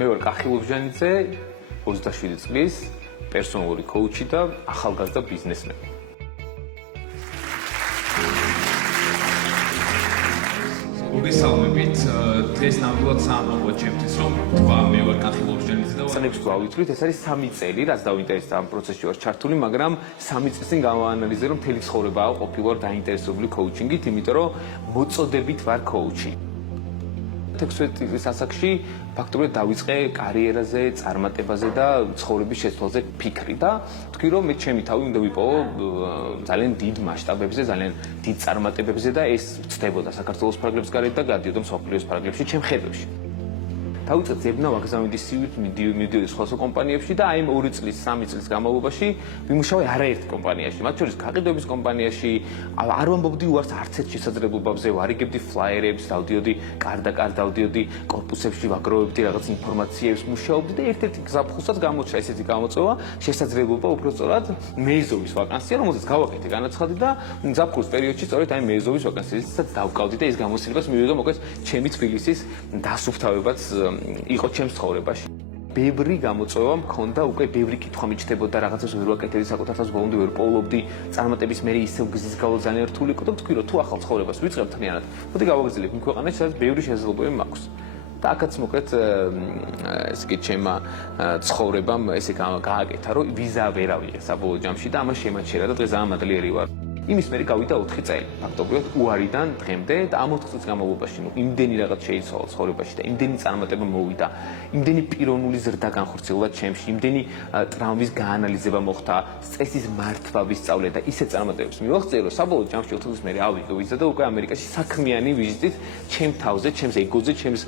მე ვარ კახი ლობჟანიძე, 27 წლის, პერსონალური კოუჩი და ახალგაზრდა ბიზნესმენი. მოგესალმებით. დღეს ნამდვილად საამაყოა ჩემთვის, რომ თქვა მე ვარ კახი ლობჟანიძე და სანებს გვავითვლით, ეს არის 3 წელი, რაც დაინტერესდა ამ პროცესში ვარ ჩართული, მაგრამ 3 წელს წინ გავაანალიზე, რომ მთელი ცხოვრება ყოფილი ვარ დაინტერესებული კოუჩინგით, იმიტომ რომ მოწოდებით ვარ კოუჩი. 16 წლის ასაკში ფაქტობრივად დავიწყე კარიერაზე, წარმატებაზე და ცხოვრების შეცვლაზე ფიქრი და თქვი რომ მე ჩემი თავი უნდა ვიპოვო ძალიან დიდ მასშტაბებზე, ძალიან დიდ წარმატებებზე და ეს ცდებოდა საქართველოს ფარგლებს გარეთ და გადიოდა მსოფლიოს ფარგლებში ჩემ ხედვებში. დავიწყე ძებნა ვაგზავნიდი სივით, მიდიოდი სხვა კომპანიებში და აი 2 წლის, 3 წლის განმავლობაში ვიმუშავე არაერთ კომპანიაში, მათ შორის გაყიდვების კომპანიაში, არ ვამბობდი უარს არც ერთ შესაძლებლობებზე, ვარიგებდი ფლაიერებს, დავდიოდი კარ-და-კარ დავდიოდი კორპუსებში, ვაგროვებდი რაღაც ინფორმაციებს, მუშაობდი და ერთ-ერთი გზაფხულსაც გამოჩნდა ესეთი გამოწვევა, შესაძლებლობა უბრალოდ მეიზოვის ვაკანსია, რომელზეც გავაკეთე განაცხადი და გზაფხულის პერიოდში სწორედ აი მეიზოვის ვაკანსიასაც დავკავდი და ეს გამოცდილებას მივიღე მოკლედ ჩემი თბილისის დასუფთავებაც იყო ჩემს ცხოვრებაში. ბევრი გამოწვევა მქონდა, უკვე ბევრი კითხვა მიჩნდებოდა, რაღაცას ვერ ვაკეთებდი, საკუთარ თავს ბოლომდე ვერ პოულობდი, წარმატების მერე ისევ გზის გავლა ძალიან რთული იყო და ვთქვი, რომ თუ ახალ ცხოვრებას ვიწყებ თლიანად, მოდი გავაგრძელებ იმ ქვეყანაში, სადაც ბევრი შესაძლებლობები მაქვს. და აქაც მოკლედ ეს კი ჩემმა ცხოვრებამ ესე გააკეთა, რომ ვიზა ვერ ავიღე საბოლოო ჯამში და ამას შემაჩერა და დღეს ამადლიერი ვარ. იმის მერე გავიდა 4 წელი, ფაქტობრივად უარიდან დღემდე და ამ 4 წლის განმავლობაში იმდენი რაღაც შეიცვალა ცხოვრებაში და იმდენი წარმატება მოვიდა, იმდენი პიროვნული ზრდა განხორციელდა ჩემში, იმდენი ტრავმის გაანალიზება მოხდა, წესის მართვა ვისწავლე და ისე წარმატებებს მივაღწია, რომ საბოლოო ჯამში 4 წლის მერე ავიღე ვიზა და უკვე ამერიკაში საქმიანი ვიზიტით ჩემ თავზე, ჩემს ეგოზე, ჩემს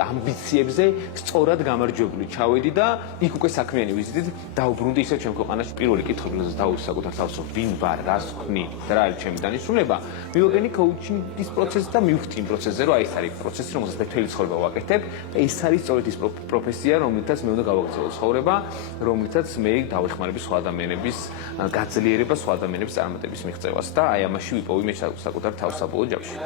ამბიციებზე სწორად გამარჯვებული ჩავედი და იქ უკვე საქმიანი ვიზიტით დავბრუნდი ისევ ჩემ ქვეყანაში. პირველი კითხვა, რომელზეც დავუსვა საკუთარ თავს, ვინ ვარ, რას ვქნი და რა არის ჩემი დანიშნულება, მივაგენი კოუჩინგის პროცესს და მივხვდი იმ პროცესზე, რომ აი ეს არის პროცესი, რომელსაც მე მთელი ცხოვრება ვაკეთებ და ეს არის სწორედ ის პროფესია, რომლითაც მე უნდა გავაგრძელო ცხოვრება, რომლითაც მე დავეხმარები სხვა ადამიანების გაძლიერებას, სხვა ადამიანების წარმატების მიღწევას და აი ამაში ვიპოვი მე საკუთარ თავს საბოლოო ჯამში.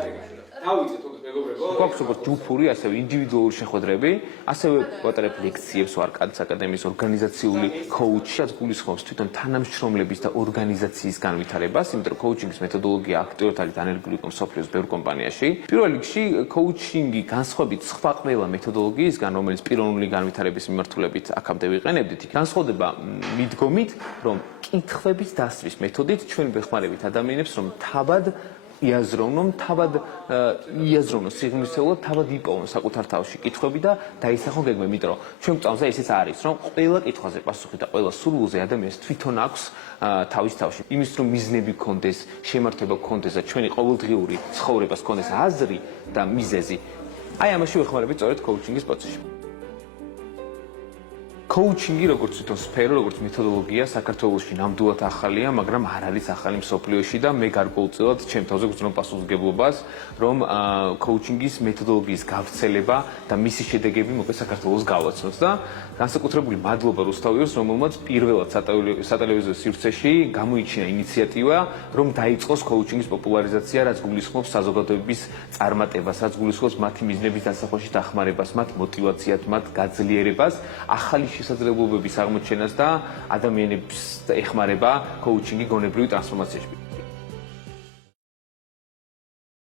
დავიწყეთ უკვე მეგობრებო. გვაქვს როგორც ჯგუფური, ასევე ინდივიდუალური შეხვედრები, ასევე ვატარებ ლექციებს ვარკადის აკადემიის ორგანიზაციული კოუჩი, რაც გულისხმობს თვითონ თანამშრომლების და ორგანიზაციის განვითარებას, იმიტომ რომ კოუჩინგის მეთოდოლოგია აქტიურად არის დანერგილი უკვე მსოფლიოს ბევრ კომპანიაში. პირველ რიგში კოუჩინგი განსხვავებით სხვა ყველა მეთოდოლოგიისგან, რომელიც პიროვნული განვითარების მიმართულებით აქამდე ვიყენებდით, განსხვავდება მიდგომით, რომ კითხვების დასწრის მეთოდით ჩვენ ვეხმარებით ადამიანებს, რომ თავად იაზროვნონ, თავად იაზროვნონ სიღრმისეულად, თავად იპოვონ საკუთარ თავში კითხვები და დაისახონ გეგმები, იმიტომ რომ ჩვენ გვწამს და ესეც არის, რომ ყველა კითხვაზე პასუხი და ყველა სურვილზე ადამიანს თვითონ აქვს თავის თავში. იმის რომ მიზნები გქონდეს, შემართება გქონდეს და ჩვენი ყოველდღიური ცხოვრებას გქონდეს აზრი და მიზეზი. აი ამაში ვეხმარებით სწორედ კოუჩინგის პროცესში. კოუჩინგი როგორც თვითონ სფერო, როგორც მეთოდოლოგია საქართველოში ნამდვილად ახალია, მაგრამ არ არის ახალი მსოფლიოში და მე გარკვეულწილად ჩემ თავზე გვწვდომ პასუხისმგებლობას, რომ კოუჩინგის მეთოდოლოგიის გავრცელება და მისი შედეგები მოკლედ საქართველოს გავაცნოთ და განსაკუთრებული მადლობა რუსთავიოს, რომელმაც პირველად სატელევიზიო სივრცეში გამოიჩინა ინიციატივა, რომ დაიწყოს კოუჩინგის პოპულარიზაცია, რაც გულისხმობს საზოგადოების წარმატებას, რაც გულისხმობს მათი მიზნების დასახვაში დახმარებას, მათ მოტივაციას, მათ გაძლიერებას, ახალი შესაძლებლობების აღმოჩენას და ადამიანებს ეხმარება კოუჩინგი გონებრივი ტრანსფორმაციაში.